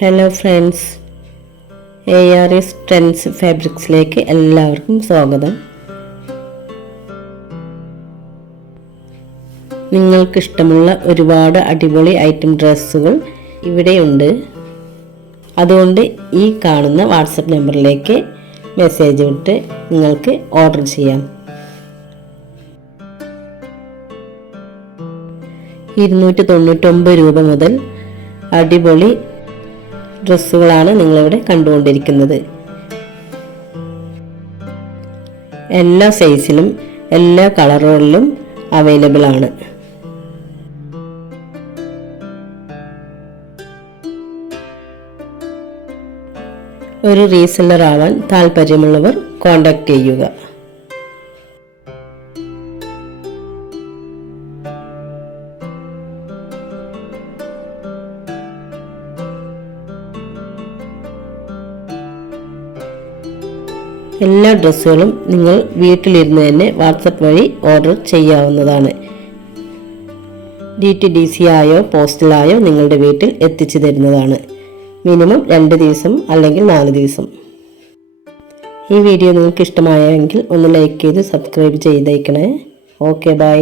Hello friends, ARS trends ഫാബ്രിക്സിലേക്ക് എല്ലാവർക്കും സ്വാഗതം. നിങ്ങൾക്കിഷ്ടമുള്ള ഒരുപാട് അടിപൊളി ഐറ്റം ഡ്രസ്സുകൾ ഇവിടെയുണ്ട്. അതുകൊണ്ട് ഈ കാണുന്ന വാട്സപ്പ് നമ്പറിലേക്ക് മെസ്സേജ് വിട്ട് നിങ്ങൾക്ക് ഓർഡർ ചെയ്യാം. 299 രൂപ മുതൽ അടിപൊളി ഡ്രസ്സുകളാണ് നിങ്ങളിവിടെ കണ്ടുകൊണ്ടിരിക്കുന്നത്. എല്ലാ സൈസിലും എല്ലാ കളറുകളിലും അവൈലബിൾ ആണ്. ഒരു റീസെല്ലർ ആവാൻ താല്പര്യമുള്ളവർ കോൺടാക്ട് ചെയ്യുക. എല്ലാ ഡ്രസ്സുകളും നിങ്ങൾ വീട്ടിലിരുന്ന് തന്നെ വാട്സപ്പ് വഴി ഓർഡർ ചെയ്യാവുന്നതാണ്. DTDC ആയോ പോസ്റ്റലായോ നിങ്ങളുടെ വീട്ടിൽ എത്തിച്ചു തരുന്നതാണ്. മിനിമം 2 ദിവസം അല്ലെങ്കിൽ 4 ദിവസം. ഈ വീഡിയോ നിങ്ങൾക്ക് ഇഷ്ടമായെങ്കിൽ ഒന്ന് ലൈക്ക് ചെയ്ത് സബ്സ്ക്രൈബ് ചെയ്തേക്കണേ. Okay, by.